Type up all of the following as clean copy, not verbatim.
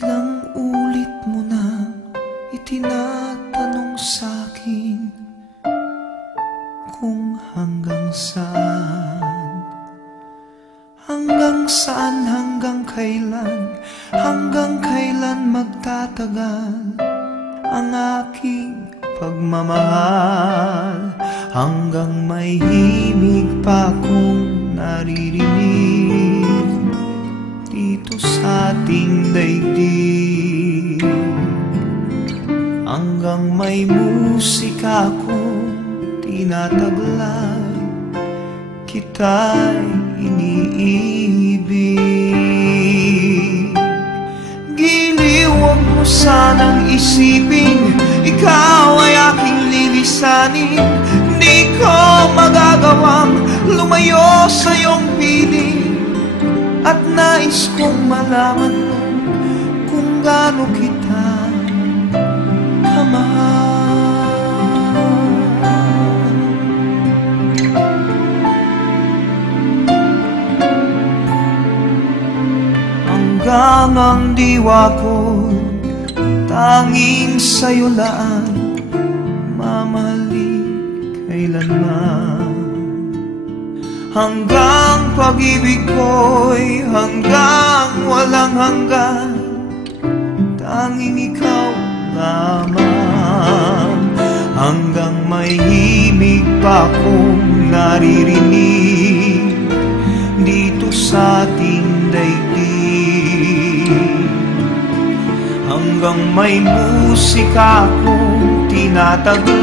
Ilang ulit mo na itinatanong sa'kin kung hanggang saan, hanggang kailan magtatagal ang aking pagmamahal, hanggang may himig pa akong naririnig dito sa ating daigdig, hanggang may musika akong tinataglay, kita'y iniibig. Giliw, huwag mo sanang isipin ikaw ay aking lilisanin. Di ko magagawang lumayo sa iyong piling, at nais kong malaman mo kung gaano kita kamahal. Hanggang ang diwa ko tanging sa'yo laan, mamahalin kailanman. Hanggang pag-ibig ko'y hanggang walang hanggan, tanging ikaw lamang. Hanggang may himig pa akong naririnig dito sa ating daigdig, hanggang may musika akong tinataglay,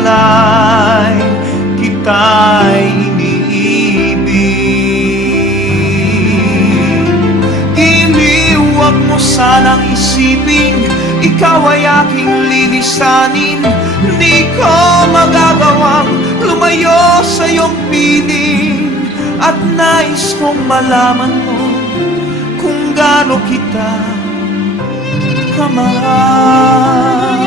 kita'y iniibig. Giliw, huwag mo sanang isipin ikaw ay aking lilisanin. Di ko magagawang lumayo sa iyong piling, at nais kong malaman mo kung gaano kita kamahal.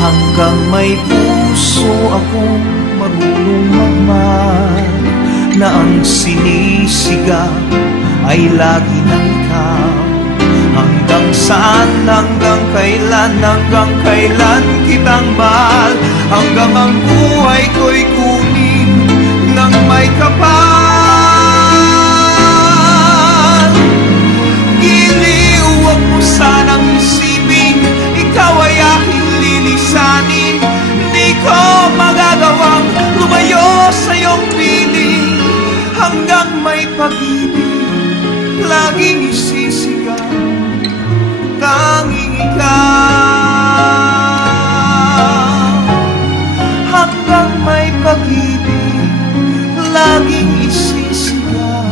Hanggang may puso akong marunong magmahal, na ang sinisigaw ay lagi ng ikaw. Hanggang saan, hanggang kailan kitang mahal, hanggang ang buhay ko'y kunin ng may kapal. Giliw, huwag mo sanang isipin ikaw ay aking lilisanin. Di ko magagawang lumayo sa iyong piling, hanggang may pag-ibig laging isisigaw, tanging ikaw. Hanggang may pag-ibig laging isisigaw,